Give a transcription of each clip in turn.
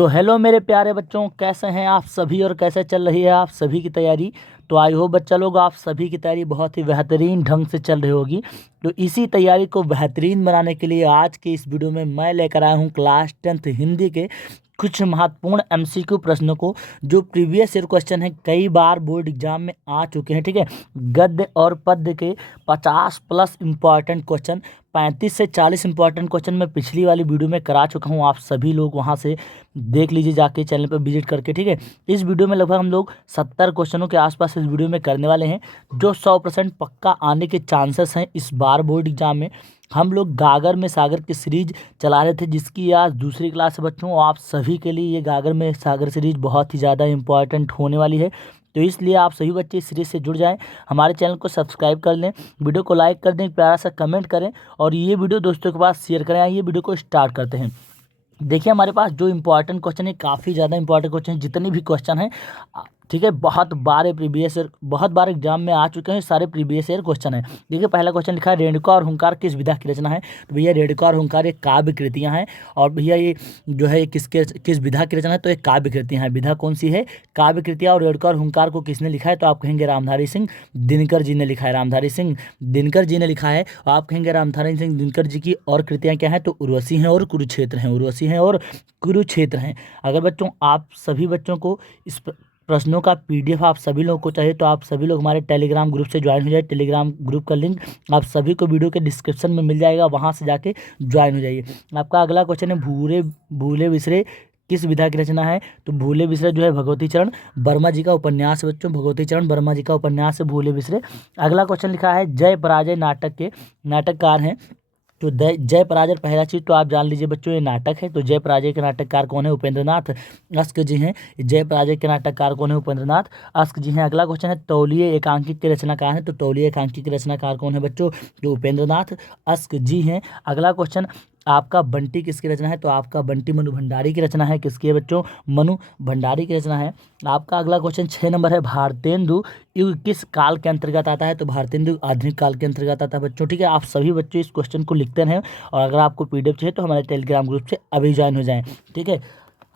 तो हेलो मेरे प्यारे बच्चों, कैसे हैं आप सभी और कैसे चल रही है आप सभी की तैयारी। तो आई होप बच्चा लोग आप सभी की तैयारी बहुत ही बेहतरीन ढंग से चल रही होगी। तो इसी तैयारी को बेहतरीन बनाने के लिए आज के इस वीडियो में मैं लेकर आया हूँ क्लास 10th हिंदी के कुछ महत्वपूर्ण एमसीक्यू प्रश्नों को, जो प्रीवियस ईयर क्वेश्चन है, कई बार बोर्ड एग्जाम में आ चुके हैं। ठीक है, गद्य और पद्य के 50+ इंपॉर्टेंट क्वेश्चन, 35 से 40 इंपॉर्टेंट क्वेश्चन मैं पिछली वाली वीडियो में करा चुका हूँ। आप सभी लोग वहाँ से देख लीजिए जाके चैनल पर विजिट करके। ठीक है, इस वीडियो में लगभग हम लोग 70 क्वेश्चनों के आसपास इस वीडियो में करने वाले हैं, जो 100% पक्का आने के चांसेस हैं इस बार बोर्ड एग्जाम में। हम लोग गागर में सागर की सीरीज चला रहे थे, जिसकी आज दूसरी क्लास है बच्चों। आप सभी के लिए ये गागर में सागर सीरीज बहुत ही ज़्यादा इंपॉर्टेंट होने वाली है, तो इसलिए आप सभी बच्चे इस सीरीज से जुड़ जाएं। हमारे चैनल को सब्सक्राइब कर लें, वीडियो को लाइक कर दें, प्यारा सा कमेंट करें और ये वीडियो दोस्तों के पास शेयर करें। आइए वीडियो को स्टार्ट करते हैं। देखिए, हमारे पास जो इंपॉर्टेंट क्वेश्चन है, काफ़ी ज़्यादा इंपॉर्टेंट क्वेश्चन है। जितने भी क्वेश्चन हैं, ठीक है, बहुत बार एग्जाम में आ चुके हैं, सारे प्रीवियस ईयर क्वेश्चन है। देखिए, पहला क्वेश्चन लिखा है रेणुका और हुंकार किस विधा की रचना है। तो भैया रेणुका और हुंकार ये काव्य कृतियाँ हैं। और भैया ये जो है किस विधा की रचना है, तो ये काव्य कृतियाँ हैं। विधा कौन सी है? काव्य कृतियाँ। और रेणुका और हुंकार को किसने लिखा है? तो आप कहेंगे रामधारी सिंह दिनकर जी ने लिखा है। रामधारी सिंह दिनकर जी ने लिखा है। और आप कहेंगे रामधारी सिंह दिनकर जी की और कृतियाँ क्या हैं? तो उर्वशी हैं और कुरुक्षेत्र हैं। उर्वशी हैं और कुरुक्षेत्र हैं। अगर बच्चों आप सभी बच्चों को इस प्रश्नों का पीडीएफ आप सभी लोगों को चाहिए, तो आप सभी लोग हमारे टेलीग्राम ग्रुप से ज्वाइन हो जाए। टेलीग्राम ग्रुप का लिंक आप सभी को वीडियो के डिस्क्रिप्शन में मिल जाएगा, वहां से जाके ज्वाइन हो जाइए। आपका अगला क्वेश्चन है भूले विसरे किस विधा की रचना है। तो भूले विसरे जो है भगवती चरण वर्मा जी का उपन्यास है बच्चों। भगवती चरण वर्मा जी का उपन्यास है भूले विसरे। अगला क्वेश्चन लिखा है जय पराजय नाटक के नाटककार हैं। तो जय पराजय पहला चीज़ तो आप जान लीजिए बच्चों, ये नाटक है। तो जय पराजय के नाटककार कौन है? उपेंद्र नाथ अस्क जी हैं। जय पराजय के नाटककार कौन है? उपेंद्र नाथ अस्क जी हैं। अगला क्वेश्चन है तौलिए एकांकिक के रचनाकार हैं। तो तौलिए एकांकिक के रचनाकार कौन है बच्चों? तो उपेंद्र नाथ अस्क जी हैं। अगला क्वेश्चन आपका बंटी किसकी रचना है? तो आपका बंटी मनु भंडारी की रचना है। किसकी है बच्चों? मनु भंडारी की रचना है। आपका अगला क्वेश्चन 6 नंबर है भारतेंदु युग किस काल के अंतर्गत आता है? तो भारतेंदु आधुनिक काल के अंतर्गत आता है बच्चों। ठीक है, आप सभी बच्चों इस क्वेश्चन को लिखते रहें और अगर आपको पीडीएफ चाहिए तो हमारे टेलीग्राम ग्रुप से अभी ज्वाइन हो जाएं। ठीक है,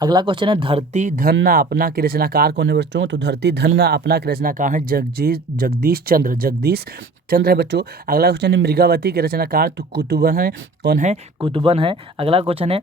अगला क्वेश्चन है धरती धन ना अपना के रचनाकार कौन है बच्चों? तो धरती धन ना अपना के रचनाकार है जगदीश चंद्र है बच्चों। अगला क्वेश्चन है मृगावती के रचनाकार तो कुतुबन है। कौन है? कुतुबन है। अगला क्वेश्चन है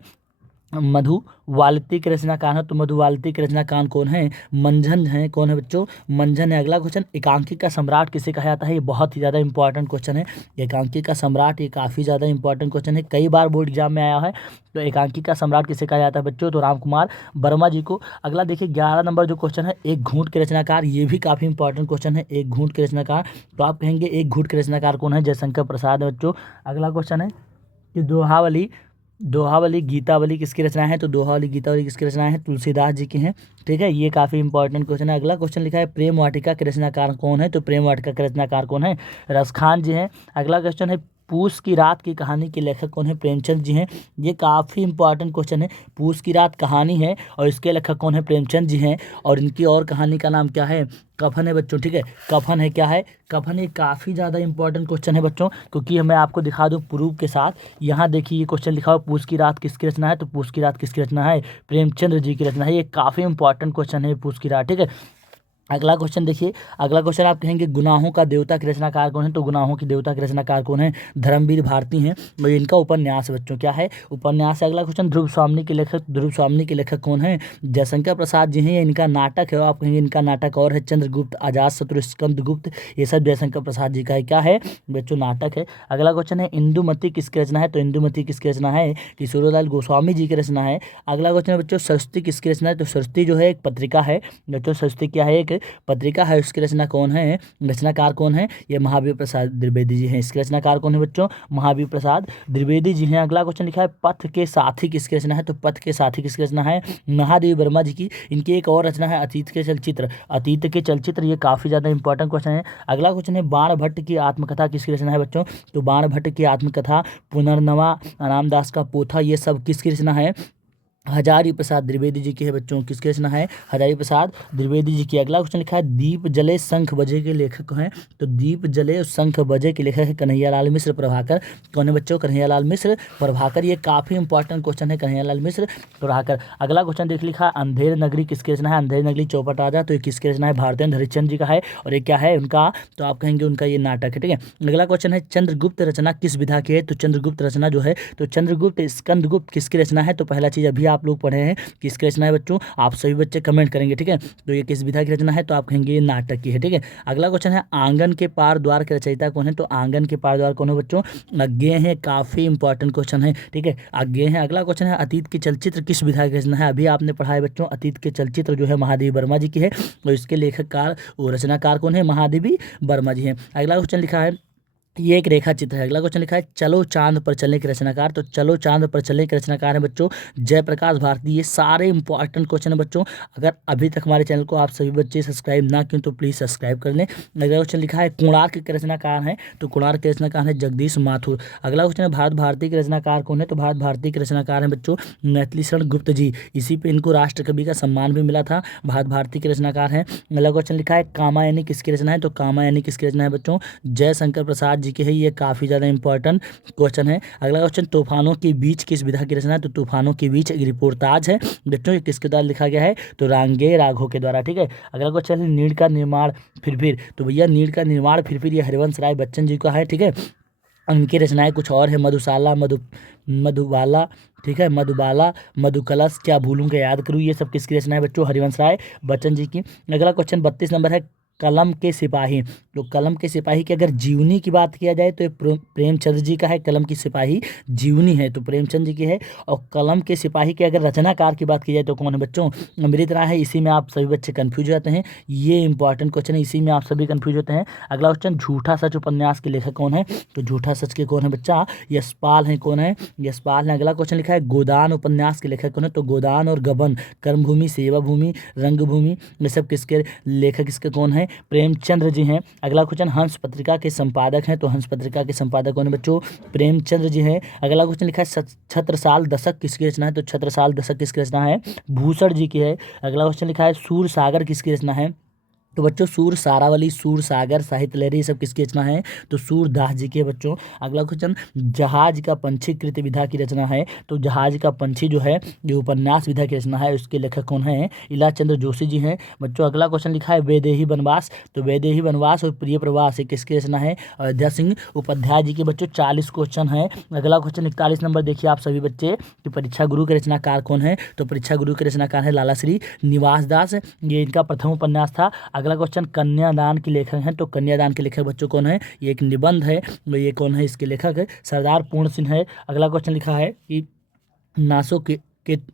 मधुवाल्ती के रचनाकार है। तो मधुवाल्ती के रचनाकार कौन है? मंझन है। कौन है बच्चों? मंझन है। अगला क्वेश्चन एकांकी का सम्राट किसे कहा जाता है? ये बहुत ही ज़्यादा इंपॉर्टेंट क्वेश्चन है। एकांकी का सम्राट ये काफ़ी ज़्यादा इंपॉर्टेंट क्वेश्चन है, कई बार बोर्ड एग्जाम में आया है। तो एकांकी का सम्राट किसे कहा जाता है बच्चों? तो रामकुमार वर्मा जी को। अगला देखिए 11 नंबर जो क्वेश्चन है एक घूंट के रचनाकार, ये भी काफ़ी इंपॉर्टेंट क्वेश्चन है। एक घूंट के रचनाकार, तो आप कहेंगे एक घूंट के रचनाकार कौन है? जयशंकर प्रसाद है बच्चों। अगला क्वेश्चन है कि दोहावली गीतावली किसकी रचना है? तो दोहावली गीतावली किसकी रचना है? तुलसीदास जी की हैं। ठीक है, ये काफ़ी इंपॉर्टेंट क्वेश्चन है। अगला क्वेश्चन लिखा है प्रेम वाटिका के रचनाकार कौन है? तो प्रेम वाटिका के रचनाकार कौन है? रसखान जी हैं। अगला क्वेश्चन है पूस की रात की कहानी के लेखक कौन है? प्रेमचंद जी हैं। ये काफ़ी इंपॉर्टेंट क्वेश्चन है। पूस की रात कहानी है और इसके लेखक कौन है? प्रेमचंद जी हैं। और इनकी और कहानी का नाम क्या है? कफन है बच्चों। ठीक है, कफन है। क्या है? कफन। ये काफ़ी ज़्यादा इंपॉर्टेंट क्वेश्चन है बच्चों, क्योंकि मैं आपको दिखा दूं प्रूफ के साथ। यहाँ देखिए ये क्वेश्चन लिखा हुआ पूस की रात किसकी रचना है? तो पूस की रात किसकी रचना है? प्रेमचंद्र जी की रचना है। ये काफ़ी इंपॉर्टेंट क्वेश्चन है पूस की रात। ठीक है, अगला क्वेश्चन देखिए। अगला क्वेश्चन आप कहेंगे गुनाहों का देवता के रचनाकार कौन है? तो गुनाहों की देवता के रचनाकार कौन है? धर्मवीर भारती हैं। और इनका उपन्यास है बच्चों। क्या है? उपन्यास है। अगला क्वेश्चन ध्रुव स्वामी के लेखक कौन है? जयशंकर प्रसाद जी हैं। ये इनका नाटक है। आप कहेंगे इनका नाटक और है चंद्रगुप्त आजाद शत्रु स्कंदगुप्त, ये सब जयशंकर प्रसाद जी का है। क्या है बच्चों? नाटक है। अगला क्वेश्चन है इंदुमती किसकी रचना है? तो इंदुमती किसकी रचना है? किशोरीलाल गोस्वामी जी की रचना है। अगला क्वेश्चन है बच्चों सरस्वती किसकी रचना है? तो सरस्वती जो है एक पत्रिका है बच्चों। सरस्वती क्या है? एक पत्रिका है। उसकी रचना कौन है? रचनाकार कौन है? ये महावीर प्रसाद द्विवेदी जी हैं। इसके रचनाकार कौन है बच्चों? महावीर प्रसाद द्विवेदी जी हैं। अगला क्वेश्चन लिखा है पथ के साथी किसकी रचना है? तो पथ के साथी किसकी रचना है? महादेवी वर्मा जी की। इनकी एक और रचना है अतीत के चलचित्र। ये काफ़ी ज़्यादा इंपॉर्टेंट क्वेश्चन है। अगला क्वेश्चन है बाण भट्ट की आत्मकथा किसकी रचना है बच्चों? तो बाण भट्ट की आत्मकथा, पुनर्नवा, रामदास का पोथा, ये सब किसकी रचना है? हजारी प्रसाद द्विवेदी जी की है बच्चों। किसकी रचना है? हजारी प्रसाद द्विवेदी जी की। अगला क्वेश्चन लिखा है दीप जले शंख बजे के लेखक हैं। तो दीप जले और शंख बजे के लेखक है कन्हैयालाल मिश्र प्रभाकर। कौन है बच्चों? कन्हैयालाल मिश्र प्रभाकर। ये काफ़ी इंपॉर्टेंट क्वेश्चन है, कन्हैयालाल मिश्र प्रभाकर। अगला क्वेश्चन देख लिखा है अंधेर नगरी किसकी रचना है? अंधेर नगरी चौपट राजा। तो ये किसकी रचना है? भारतेंद्र हरिश्चंद्र जी का है। और ये क्या है उनका? तो आप कहेंगे उनका ये नाटक है, ठीक है। अगला क्वेश्चन है चंद्रगुप्त रचना किस विधा की है? तो चंद्रगुप्त रचना जो है, तो चंद्रगुप्त स्कंदगुप्त किसकी रचना है? तो पहला चीज़ अभी आप लोग पढ़े हैं, किसकी रचना है बच्चों? आप सभी बच्चे कमेंट करेंगे, ठीक है। तो ये किस विधा की रचना है? तो आप कहेंगे ये नाटक की है, ठीक है। अगला क्वेश्चन है आंगन के पार द्वार के रचयिता कौन है? तो आंगन के पार द्वार कौन है बच्चों? अज्ञेय है। काफ़ी इंपॉर्टेंट क्वेश्चन है, ठीक है, अज्ञेय है। अगला क्वेश्चन है अतीत के चलचित्र किस विधा की रचना है? अभी आपने पढ़ा है बच्चों, अतीत के चलचित्र जो है महादेवी वर्मा जी की है। और इसके लेखककार वो रचनाकार कौन है? महादेवी वर्मा जी हैं। अगला क्वेश्चन लिखा है, ये एक रेखा चित्र है। अगला क्वेश्चन लिखा है चलो चांद पर चलने के रचनाकार। तो चलो चांद पर चलने के रचनाकार है बच्चों जयप्रकाश भारती। ये सारे इंपॉर्टेंट क्वेश्चन है बच्चों। अगर अभी तक हमारे चैनल को आप सभी बच्चे सब्सक्राइब ना किए तो प्लीज़ सब्सक्राइब कर लें। अगला क्वेश्चन लिखा है कोणार्क के रचनाकार हैं। तो कोणार्क के रचनाकार है जगदीश माथुर। अगला क्वेश्चन है भारत भारती के रचनाकार कौन है? तो भारत भारती के रचनाकार हैं बच्चों मैथिली शरण गुप्त जी। इसी पे इनको राष्ट्र कवि का सम्मान भी मिला था। भारत भारती के रचनाकार हैं। अगला क्वेश्चन लिखा है कामायनी किसकी रचना है? तो कामायनी किसकी रचना है बच्चों? जयशंकर प्रसाद जी की है। ये काफ़ी ज़्यादा इंपॉर्टेंट क्वेश्चन है। अगला क्वेश्चन तूफानों के बीच किस विधा की रचना है? तो तूफानों के बीच एक रिपोर्टाज है बच्चों। ये किसके द्वारा लिखा गया है? तो रांगे राघव के द्वारा, ठीक है। अगला क्वेश्चन है नीड़ का निर्माण फिर। तो भैया नीड़ का निर्माण फिर ये हरिवंश राय बच्चन जी का है, ठीक है। उनकी रचनाएं कुछ और है मधुशाला मधुबाला, ठीक है, मधुबाला मधुकलश, क्या भूलूं क्या याद करूँ, ये सब किसकी रचना है बच्चों? हरिवंश राय बच्चन जी की। अगला क्वेश्चन 32 नंबर है कलम के सिपाही। तो कलम के सिपाही की अगर जीवनी की बात किया जाए तो ये प्रेमचंद जी का है। कलम की सिपाही जीवनी है तो प्रेमचंद जी की है। और कलम के सिपाही के अगर रचनाकार की बात की जाए तो कौन है बच्चों? अमृत राय है। इसी में आप सभी बच्चे कन्फ्यूज हो जाते हैं, ये इंपॉर्टेंट क्वेश्चन है, इसी में आप सभी कन्फ्यूज होते हैं। अगला क्वेश्चन झूठा सच उपन्यास के लेखक कौन है? तो झूठा सच के कौन है बच्चा? यशपाल हैं। कौन है? यशपाल हैं। अगला क्वेश्चन लिखा है गोदान उपन्यास के लेखक कौन है? तो गोदान और गबन, कर्मभूमि, सेवा भूमि, रंगभूमि, ये सब किसके लेखक इसके कौन है? प्रेमचंद्र जी हैं। अगला क्वेश्चन हंस पत्रिका के संपादक हैं। तो हंस पत्रिका के संपादक कौन है बच्चों? प्रेमचंद्र जी हैं। अगला क्वेश्चन लिखा है छत्रसाल दशक किसकी रचना है? तो छत्रसाल दशक किसकी रचना है? भूषण जी की है। अगला क्वेश्चन लिखा है सूर सागर किसकी रचना है? तो बच्चों सूर सारावली, सूर सागर, साहित्य लहरी, ये सब किसकी रचना है? तो सूरदास जी के बच्चों। अगला क्वेश्चन जहाज का पंछी कृत विधा की रचना है। तो जहाज का पंछी जो है ये उपन्यास विधा की रचना है, उसके लेखक कौन है? इलाचंद्र जोशी जी हैं बच्चों। अगला क्वेश्चन लिखा है वैदेही वनवास। तो वैदेही वनवास और प्रिय प्रवास ये किसकी रचना है? अयोध्या सिंह उपाध्याय जी के बच्चों। 40 क्वेश्चन है। अगला क्वेश्चन 41 नंबर देखिए आप सभी बच्चे कि परीक्षा गुरु के रचनाकार कौन है? तो परीक्षा गुरु के रचनाकार है लाला श्री निवास दास। ये इनका प्रथम उपन्यास था। अगला क्वेश्चन कन्यादान के लेखक हैं। तो कन्यादान के लेखक बच्चों कौन है? ये एक निबंध है। ये कौन है इसके लेखक? सरदार पूर्ण सिंह है। अगला क्वेश्चन लिखा है कि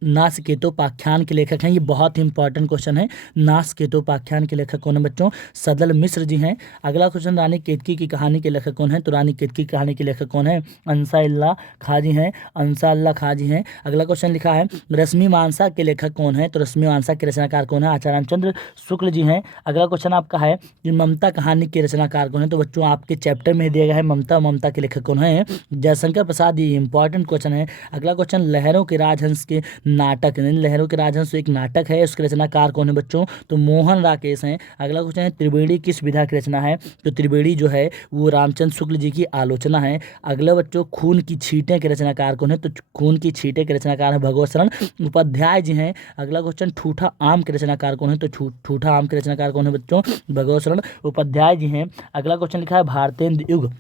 नासकेतोपाख्यान के लेखक हैं। ये बहुत ही इंपॉर्टेंट क्वेश्चन है। नासकेतोपाख्यान के लेखक कौन है बच्चों? सदल मिश्र जी हैं। अगला क्वेश्चन रानी केतकी की कहानी के लेखक कौन है? तो रानी केतकी की कहानी के लेखक कौन है? अंसाउल्लाह खां जी हैं। अंसाउल्लाह खां जी हैं। अगला क्वेश्चन लिखा है रश्मि मानसा के लेखक कौन है? तो रश्मि मानसा के रचनाकार कौन है? आचार्य रामचंद्र शुक्ल जी हैं। अगला क्वेश्चन आपका है कि ममता कहानी के रचनाकार कौन है? तो बच्चों आपके चैप्टर में दिया गया है ममता। ममता के लेखक कौन है? जयशंकर प्रसाद। ये इंपॉर्टेंट क्वेश्चन है। अगला क्वेश्चन लहरों के राजहंस के नाटक, लहरों के राजहंस एक नाटक है, उसके रचनाकार कौन है बच्चों? तो मोहन राकेश हैं। अगला क्वेश्चन है त्रिवेणी किस विधा की रचना है? तो त्रिवेणी जो है वो रामचंद्र शुक्ल जी की आलोचना है। अगला बच्चों खून की छींटें के रचनाकार कौन है? तो खून की छींटें के रचनाकार है भगवत शरण उपाध्याय जी हैं। अगला क्वेश्चन ठूठा आम के रचनाकार कौन है? तो ठूठा आम के रचनाकार कौन है बच्चों? भगवत शरण उपाध्याय जी हैं। अगला क्वेश्चन लिखा है भारतेंद्र युग,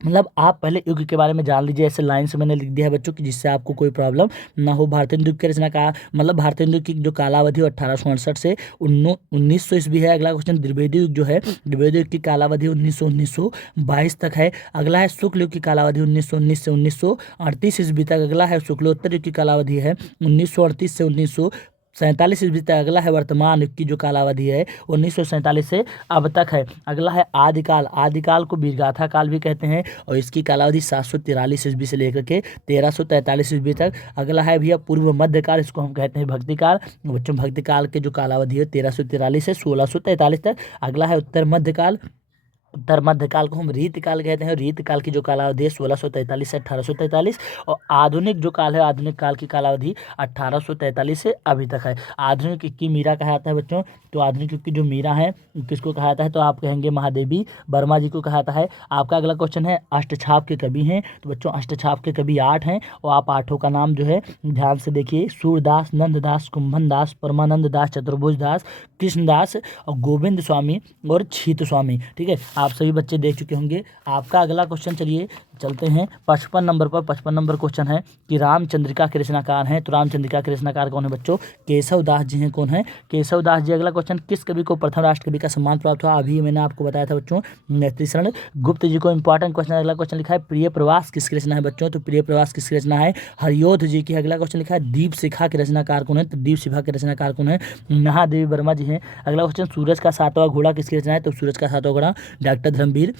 मतलब आप पहले युग के बारे में जान लीजिए। ऐसे लाइन से मैंने लिख दिया है बच्चों कि जिससे आपको कोई प्रॉब्लम ना हो। भारतेंदु युग की रचना का मतलब भारतेंदु युग की जो कालावधि 1868 से 1900 ईस्वी है। अगला क्वेश्चन द्विवेदी युग जो है, द्विवेदी युग की कालावधि 1922 तक है। अगला है शुक्ल युग की कालावधि 1919 से 1938 ईस्वी तक। अगला है शुक्लोत्तर युग की कालावधि है 1938 से 1947 ईस्वी तक। अगला है वर्तमान युग की जो कालावधि है 1947 से अब तक है। अगला है आदिकाल, आदिकाल को बीरगाथा काल भी कहते हैं और इसकी कालावधि 743 ईस्वी से लेकर के 1343 ईस्वी तक। अगला है भैया पूर्व मध्यकाल, इसको हम कहते हैं भक्तिकाल। बच्चों भक्तिकाल के जो कालावधि है 1343 से 1643 तक। अगला है उत्तर मध्यकाल, उत्तर मध्यकाल को हम रीतकाल कहते हैं। रीतकाल की जो कालावधि है 1643 से 1843, और आधुनिक जो काल है, आधुनिक काल की कालावधि 1843 से अभी तक है। आधुनिक युग की मीरा कहा जाता है बच्चों। तो आधुनिक युग की जो मीरा है किसको कहा जाता है, तो आप कहेंगे महादेवी वर्मा जी को कहा जाता है। आपका अगला क्वेश्चन है अष्टछाप के कवि हैं। तो बच्चों अष्टछाप के कवि 8 हैं, और आप 8 का नाम जो है ध्यान से देखिए। सूरदास, नंददास, कुंभन दास, परमानंद दास, चतुर्भुज दास, कृष्णदास और गोविंद स्वामी और छीत स्वामी। ठीक है, आप सभी बच्चे देख चुके होंगे। आपका अगला क्वेश्चन चलिए चलते हैं 55 नंबर पर। 55 नंबर क्वेश्चन है कि रामचंद्रिका के रचनाकार हैं। तो रामचंद्रिका के रचनाकार कौन है बच्चों, केशव दास जी हैं। कौन है, केशव दास जी। अगला क्वेश्चन, किस कवि को प्रथम राष्ट्रकवि का सम्मान प्राप्त हुआ, अभी मैंने आपको बताया था बच्चों, नेत्रिशरण गुप्त जी को। इंपॉर्टेंट क्वेश्चन, अगला क्वेश्चन लिखा है प्रिय प्रवास किसकी रचना है बच्चों, तो प्रिय प्रवास किसकी रचना है, हरियोध जी की। अगला क्वेश्चन लिखा है दीप शिखा के रचनाकार कौन है, तो दीप शिखा के रचनाकार कौन है, महादेवी वर्मा जी हैं। अगला क्वेश्चन, सूरज का सातवां घोड़ा किसकी रचना है, तो सूरज का सातवां घोड़ा डॉक्टर धर्मवीर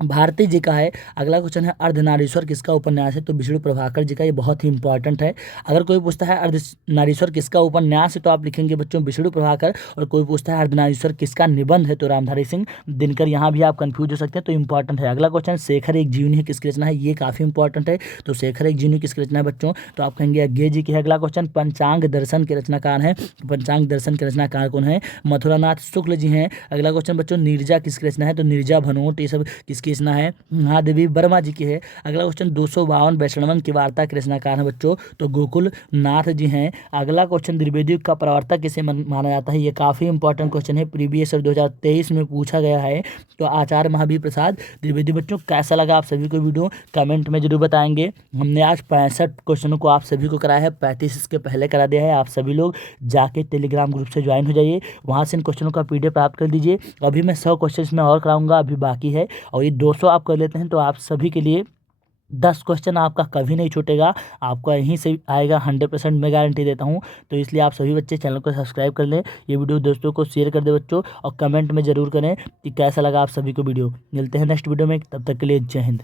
भारती जी का है। अगला क्वेश्चन है अर्धनारीश्वर किसका उपन्यास है, तो विष्णु प्रभाकर जी का। ये बहुत ही इंपॉर्टेंट है। अगर कोई पूछता है अर्धनारीश्वर किसका उपन्यास है, तो आप लिखेंगे बच्चों विष्णु प्रभाकर। और कोई पूछता है अर्धनारीश्वर किसका निबंध है, तो रामधारी सिंह दिनकर। यहाँ भी आप कंफ्यूज हो सकते हैं, तो इंपॉर्टेंट है। अगला क्वेश्चन, शेखर एक जीवनी है किसकी रचना है, ये काफ़ी इंपॉर्टेंट है। तो शेखर एक जीवनी किसकी रचना है बच्चों, तो आप कहेंगे अज्ञे जी की है। अगला क्वेश्चन, पंचांग दर्शन के रचनाकार हैं। पंचांग दर्शन के रचनाकार कौन है, मथुरानाथ शुक्ल जी हैं। अगला क्वेश्चन बच्चों, नीरजा किसकी रचना है, तो नीरजा भनोट, ये सब किसकी रचना है, महादेवी वर्मा जी की है। अगला क्वेश्चन, 252 वैष्णवन की वार्ता के रचनाकार हैं बच्चों, तो गोकुल नाथ जी हैं। अगला क्वेश्चन, द्विवेदी युग का प्रवर्तक किसे माना जाता है, ये काफ़ी इंपॉर्टेंट क्वेश्चन है, प्रीवियस ईयर 2023 में पूछा गया है। तो आचार्य महावीर प्रसाद द्विवेदी। बच्चों कैसा लगा आप सभी को वीडियो, कमेंट में जरूर बताएंगे। हमने आज 65 क्वेश्चनों को आप सभी को कराया है, 35 इसके पहले करा दिया है। आप सभी लोग जाके टेलीग्राम ग्रुप से ज्वाइन हो जाइए, वहाँ से इन क्वेश्चनों का PDF प्राप्त कर दीजिए। अभी मैं 100 क्वेश्चन में और कराऊंगा, अभी बाकी है, और ये 200 आप कर लेते हैं तो आप सभी के लिए 10 क्वेश्चन आपका कभी नहीं छूटेगा, आपका यहीं से आएगा 100%, मैं गारंटी देता हूं। तो इसलिए आप सभी बच्चे चैनल को सब्सक्राइब कर लें, ये वीडियो दोस्तों को शेयर कर दे बच्चों, और कमेंट में ज़रूर करें कि कैसा लगा आप सभी को वीडियो। मिलते हैं नेक्स्ट वीडियो में, तब तक के लिए जय हिंद।